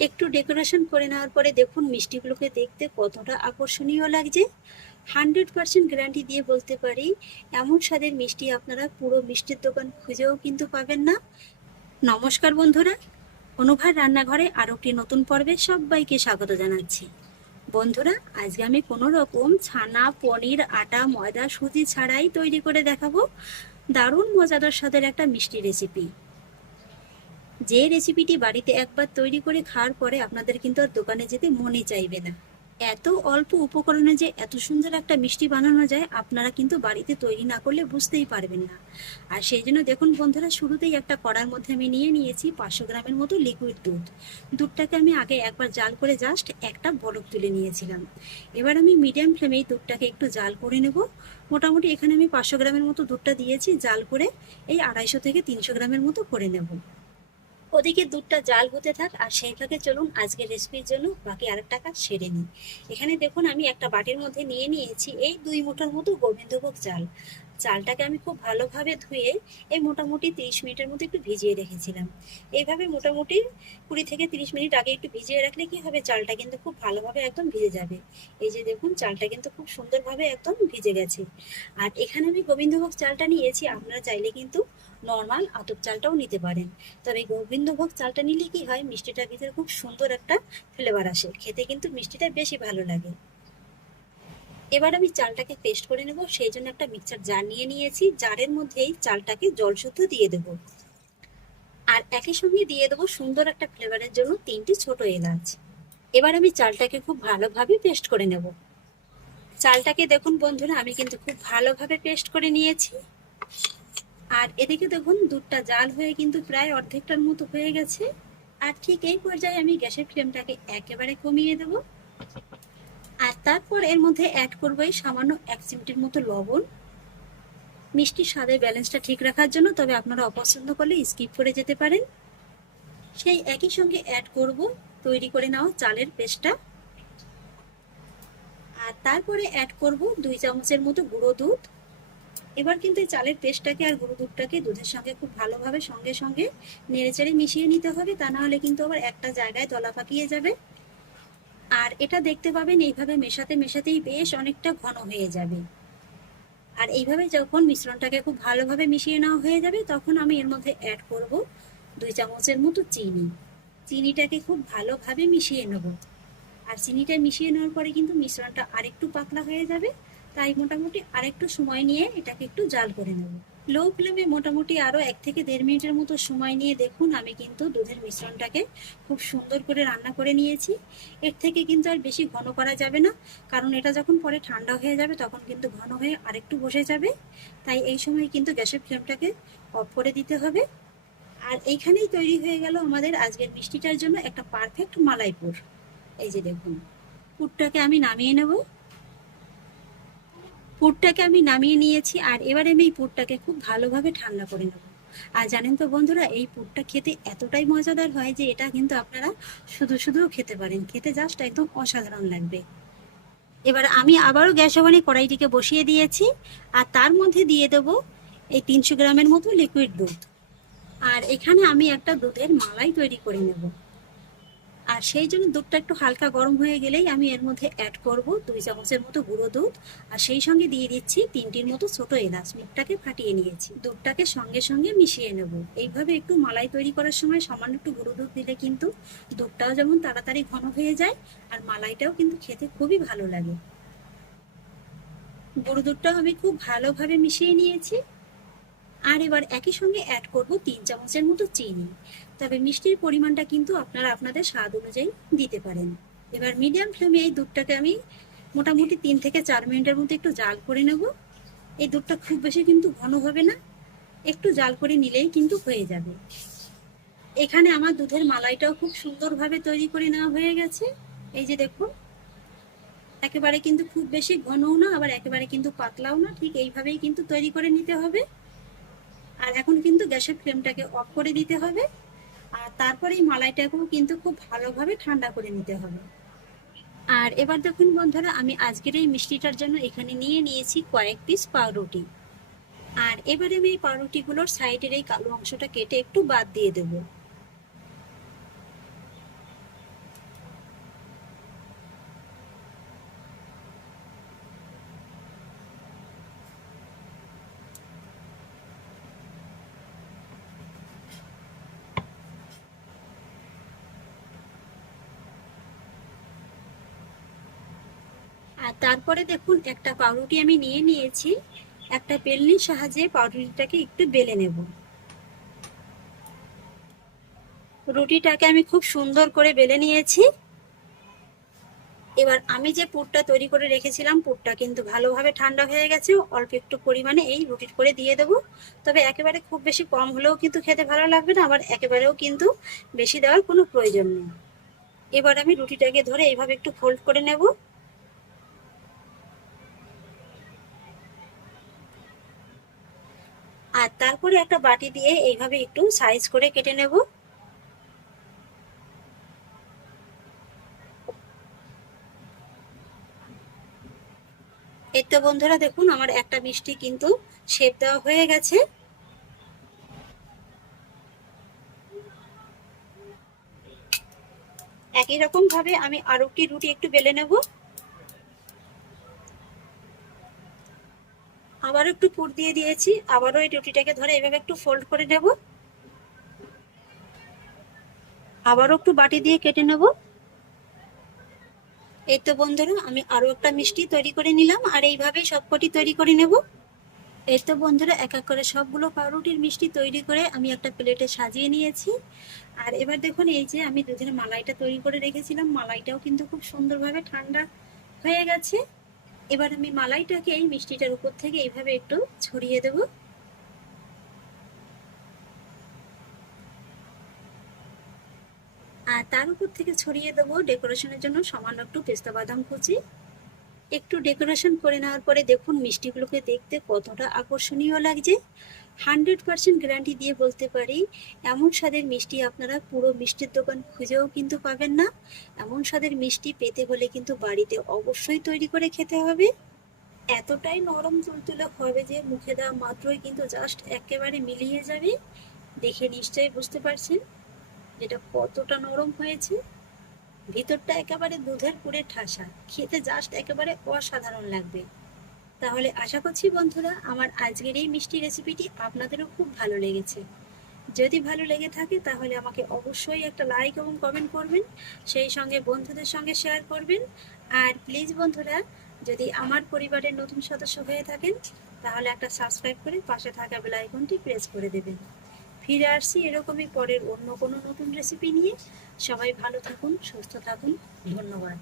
একটু ডেকোরেশন করে নেওয়ার পরে দেখুন মিষ্টিগুলোকে দেখতে কতটা আকর্ষণীয় লাগছে। 100% গ্যারান্টি দিয়ে বলতে পারি, এমন স্বাদের মিষ্টি আপনারা পুরো মিষ্টির দোকান খুঁজেও কিন্তু পাবেন না। নমস্কার বন্ধুরা, অনুভার রান্নাঘরে আরও একটি নতুন পর্বে সবাইকে স্বাগত জানাচ্ছি। বন্ধুরা, আজকে আমি কোনো রকম ছানা, পনির, আটা, ময়দা, সুজি ছাড়াই তৈরি করে দেখাবো দারুণ মজাদার স্বাদের একটা মিষ্টি রেসিপি। যে রেসিপিটি বাড়িতে একবার তৈরি করে খাওয়ার পরে আপনাদের কিন্তু আর দোকানে যেতে মনে চাইবে না। এত অল্প উপকরণে যে এত সুন্দর একটা মিষ্টি বানানো যায় আপনারা কিন্তু বাড়িতে তৈরি না করলে বুঝতেই পারবেন না। আর সেই জন্য দেখুন বন্ধুরা, শুরুতেই একটা কড়ার মধ্যে আমি নিয়েছি 500 গ্রামের মতো লিকুইড দুধ। দুধটাকে আমি আগে একবার জাল করে জাস্ট একটা বরফ তুলে নিয়েছিলাম। এবার আমি মিডিয়াম ফ্লেমে এই দুধটাকে একটু জাল করে নেব। মোটামুটি এখানে আমি 500 গ্রামের মতো দুধটা দিয়েছি, জাল করে এই 250 থেকে 300 গ্রামের মতো করে নেব। ওদিকে দুধটা জাল হতে থাক, আর সেই ফাঁকে চলুন আজকের রেসিপির জন্য বাকি আরেকটা কাজ সেরে নিই। এখানে দেখুন আমি একটা বাটির মধ্যে নিয়েছি এই 2 মুঠোর মতো গোবিন্দভোগ চাল। চালটাকে আমি খুব ভালোভাবে ধুয়ে এই মোটামুটি 30 মিনিটের মতো একটু ভিজিয়ে রেখেছিলাম। এইভাবে মোটামুটি 20 থেকে 30 মিনিট আগে একটু ভিজিয়ে রাখলে কি হবে, চালটা কিন্তু খুব ভালোভাবে একদম ভিজে যাবে। এই যে দেখুন চালটা কিন্তু খুব সুন্দরভাবে একদম ভিজে গেছে। আর এখানে আমি গোবিন্দভোগ চালটা নিয়েছি, আপনারা চাইলে কিন্তু নর্মাল আতপ চালটাও নিতে পারেন। তবে গোবিন্দভোগ চালটা নিলে কি হয়, মিষ্টিটার ভিতরে খুব সুন্দর একটা ফ্লেভার আসে, খেতে কিন্তু মিষ্টিটা বেশি ভালো লাগে। এবার আমি চালটাকে পেস্ট করে নেব, সেই জন্য একটা মিক্সার জার নিয়েছি। জারের মধ্যেই চালটাকে জল শুদ্ধ দিয়ে দেবো, আর একই সঙ্গে দিয়ে দেবো সুন্দর একটা ফ্লেভারের জন্য 3টি ছোট এলাচ। এবার আমি চালটাকে খুব ভালোভাবে পেস্ট করে নেব। চালটাকে দেখুন বন্ধুরা, আমি কিন্তু খুব ভালোভাবে পেস্ট করে নিয়েছি। আর এদিকে দেখুন দুধটা জাল হয়ে কিন্তু প্রায় অর্ধেকটার মতো হয়ে গেছে। আর ঠিক এই পর্যায়ে আমি গ্যাসের ফ্লেমটাকে একেবারে কমিয়ে দেব। আর তারপর এর মধ্যে অ্যাড করবো এই সামান্য 1 চিমটির মতো লবণ, মিষ্টির স্বাদের ব্যালেন্সটা ঠিক রাখার জন্য। তবে আপনারা অপছন্দ করলে স্কিপ করে যেতে পারেন। সেই একই সঙ্গে অ্যাড করব তৈরি করে নেওয়া চালের পেস্টটা। আর তারপরে অ্যাড করব 2 চামচের মতো গুঁড়ো দুধ। এবার কিন্তু এই চালের পেস্টটাকে আর গুঁড়ো দুধটাকে দুধের সঙ্গে খুব ভালোভাবে সঙ্গে সঙ্গে নেড়েচেড়ে মিশিয়ে নিতে হবে, তা না হলে কিন্তু আবার একটা জায়গায় দলা পাকিয়ে যাবে। আর এটা দেখতে পাবেন এইভাবে মেশাতে মেশাতেই বেশ অনেকটা ঘন হয়ে যাবে। আর এইভাবে যখন মিশ্রণটাকে খুব ভালোভাবে মিশিয়ে নেওয়া হয়ে যাবে, তখন আমি এর মধ্যে অ্যাড করব 2 চামচের মতো চিনি। চিনিটাকে খুব ভালোভাবে মিশিয়ে নেব। আর চিনিটা মিশিয়ে নেওয়ার পরে কিন্তু মিশ্রণটা আরেকটু পাতলা হয়ে যাবে, তাই মোটামুটি আরেকটু সময় নিয়ে এটাকে একটু জাল করে নেব। লো ফ্লেমে মোটামুটি আরও 1 থেকে 1.5 মিনিটের মতো সময় নিয়ে দেখুন আমি কিন্তু দুধের মিশ্রণটাকে খুব সুন্দর করে রান্না করে নিয়েছি। এর থেকে কিন্তু আর বেশি ঘন করা যাবে না, কারণ এটা যখন পরে ঠান্ডা হয়ে যাবে তখন কিন্তু ঘন হয়ে আরেকটু বসে যাবে। তাই এই সময় কিন্তু গ্যাসের ফ্লেমটাকে অফ করে দিতে হবে। আর এইখানেই তৈরি হয়ে গেল আমাদের আজকের মিষ্টিটার জন্য একটা পারফেক্ট মালাইপুর। এই যে দেখুন, পুরটাকে আমি নামিয়ে নেব। পুরটাকে আমি নামিয়ে নিয়েছি, আর এবারে আমি এই পুরটাকে খুব ভালোভাবে ঠান্ডা করে নেব। আর জানেন তো বন্ধুরা, এই পুরটা খেতে এতটাই মজাদার হয় যে এটা কিন্তু আপনারা শুধু শুধুও খেতে পারেন, খেতে জাস্ট একদম অসাধারণ লাগবে। এবার আমি আবারও গ্যাস ওভেনে কড়াইটিকে বসিয়ে দিয়েছি, আর তার মধ্যে দিয়ে দেবো এই 300 গ্রামের মতো লিকুইড দুধ। আর এখানে আমি একটা দুধের মালাই তৈরি করে নেব। আর সেই জন্য দুধটা একটু হালকা গরম হয়ে গেলেই আমি এর মধ্যে অ্যাড করব 2 চামচের মতো গুঁড়ো দুধ, আর সেই সঙ্গে দিয়ে দিচ্ছি 3টির মতো ছোট এলাচ। মুখটাকে ফাটিয়ে নিয়েছি। দুধটাকে সঙ্গে সঙ্গে মিশিয়ে নেব। এইভাবে একটু মালাই তৈরি করার সময় সামান্য একটু গুঁড়ো দুধ দিলে কিন্তু দুধটাও যেমন তাড়াতাড়ি ঘন হয়ে যায়, আর মালাইটাও কিন্তু খেতে খুবই ভালো লাগে। গুঁড়ো দুধটাও আমি খুব ভালোভাবে মিশিয়ে নিয়েছি। আর এবার একই সঙ্গে অ্যাড করব 3 চামচের মতো চিনি। তবে মিষ্টির পরিমাণটা কিন্তু আপনারা আপনাদের স্বাদ অনুযায়ী দিতে পারেন। এবার মিডিয়াম ফ্লেমে এই দুধটাকে আমি মোটামুটি 3 থেকে 4 মিনিটের মতো একটু জাল করে নেব। এই দুধটা খুব বেশি কিন্তু ঘন হবে না, একটু জাল করে নিলেই কিন্তু হয়ে যাবে। এখানে আমার দুধের মালাইটাও খুব সুন্দরভাবে তৈরি করে নেওয়া হয়ে গেছে। এই যে দেখুন, একেবারে কিন্তু খুব বেশি ঘনও না, আবার একেবারে কিন্তু পাতলাও না, ঠিক এইভাবেই কিন্তু তৈরি করে নিতে হবে। আর এখন কিন্তু গ্যাসের ফ্লেমটাকে অফ করে দিতে হবে। আর তারপরে এই মালাইটাকেও কিন্তু খুব ভালোভাবে ঠান্ডা করে নিতে হবে। আর এবার দেখুন বন্ধুরা, আমি আজকের এই মিষ্টিটার জন্য এখানে নিয়েছি কয়েক পিস পাউরুটি। আর এবারে আমি এই পাউরুটিগুলোর সাইডের এই কালো অংশটা কেটে একটু বাদ দিয়ে দেব। আর তারপরে দেখুন একটা পাউরুটি আমি নিয়ে নিয়েছি, একটা বেলনির সাহায্যে পাউরুটিটাকে একটু বেলে নেব। রুটিটাকে আমি খুব সুন্দর করে বেলে নিয়েছি। এবার আমি যে পুরটা তৈরি করে রেখেছিলাম, পুরটা কিন্তু ভালোভাবে ঠান্ডা হয়ে গেছে। অল্প একটু পরিমাণে এই রুটির করে দিয়ে দেব। তবে একেবারে খুব বেশি কম হলেও কিন্তু খেতে ভালো লাগবে না, আবার একেবারেও কিন্তু বেশি দেওয়ার কোনো প্রয়োজন নেই। এবার আমি রুটিটাকে ধরে এইভাবে একটু ফোল্ড করে নেব। আর তারপরে একটা বাটি দিয়ে এইভাবে একটু সাইজ করে কেটে নেব। এই তো বন্ধুরা দেখুন আমার একটা মিষ্টি কিন্তু শেপ দেওয়া হয়ে গেছে। একই রকম ভাবে আমি আরো একটি রুটি একটু বেলে নেব। আবারও একটু পুর দিয়ে দিয়েছি, আবারও এই রুটিটাকে ধরে এভাবে একটু ফোল্ড করে নেব। আবারও একটু বাটি দিয়ে কেটে নেব। এই তো বন্ধুরা আমি আরো একটা মিষ্টি তৈরি করে নিলাম, আর এইভাবেই সবকটি তৈরি করে নেব। এই তো বন্ধুরা এক এক করে সবগুলো পাউরুটির মিষ্টি তৈরি করে আমি একটা প্লেটে সাজিয়ে নিয়েছি। আর এবার দেখুন এই যে আমি দুধের মালাইটা তৈরি করে রেখেছিলাম, মালাইটাও কিন্তু খুব সুন্দরভাবে ঠান্ডা হয়ে গেছে। এবার আমি মালাইটাকে এই মিষ্টিটার উপর থেকে এইভাবে একটু ছড়িয়ে দেব। আর তার উপর থেকে ছড়িয়ে দেবো ডেকোরেশনের জন্য সামান্য একটু পেস্তা বাদাম কুচি। একটু ডেকোরেশন করে নেওয়ার পরে দেখুন মিষ্টিগুলোকে দেখতে কতটা আকর্ষণীয় লাগছে। 100% গ্যারান্টি দিয়ে বলতে পারি এমন স্বাদের মিষ্টি আপনারা পুরো মিষ্টির দোকান খুঁজেও কিন্তু পাবেন না। এমন স্বাদের মিষ্টি পেতে হলে কিন্তু বাড়িতে অবশ্যই তৈরি করে খেতে হবে। এতটাই নরম তুলতুলে হবে যে মুখে দেওয়া মাত্রই কিন্তু জাস্ট একেবারে মিলিয়ে যাবে। দেখে নিশ্চয়ই বুঝতে পারছেন এটা কতটা নরম হয়েছে। ভিতরটা একেবারে দুধের পুরে ঠাসা, খেতে জাস্ট একেবারে অসাধারণ লাগবে। তাহলে আশা করছি বন্ধুরা আমার আজকের এই মিষ্টি রেসিপিটি আপনাদেরও খুব ভালো লেগেছে। যদি ভালো লেগে থাকে তাহলে আমাকে অবশ্যই একটা লাইক এবং কমেন্ট করবেন, সেই সঙ্গে বন্ধুদের সঙ্গে শেয়ার করবেন। আর প্লিজ বন্ধুরা যদি আমার পরিবারের নতুন সদস্য হয়ে থাকেন তাহলে একটা সাবস্ক্রাইব করে পাশে থাকা বেল আইকনটি প্রেস করে দেবেন। ফিরে আসছি এরকমই পরের অন্য কোনো নতুন রেসিপি নিয়ে। সবাই ভালো থাকুন, সুস্থ থাকুন, ধন্যবাদ।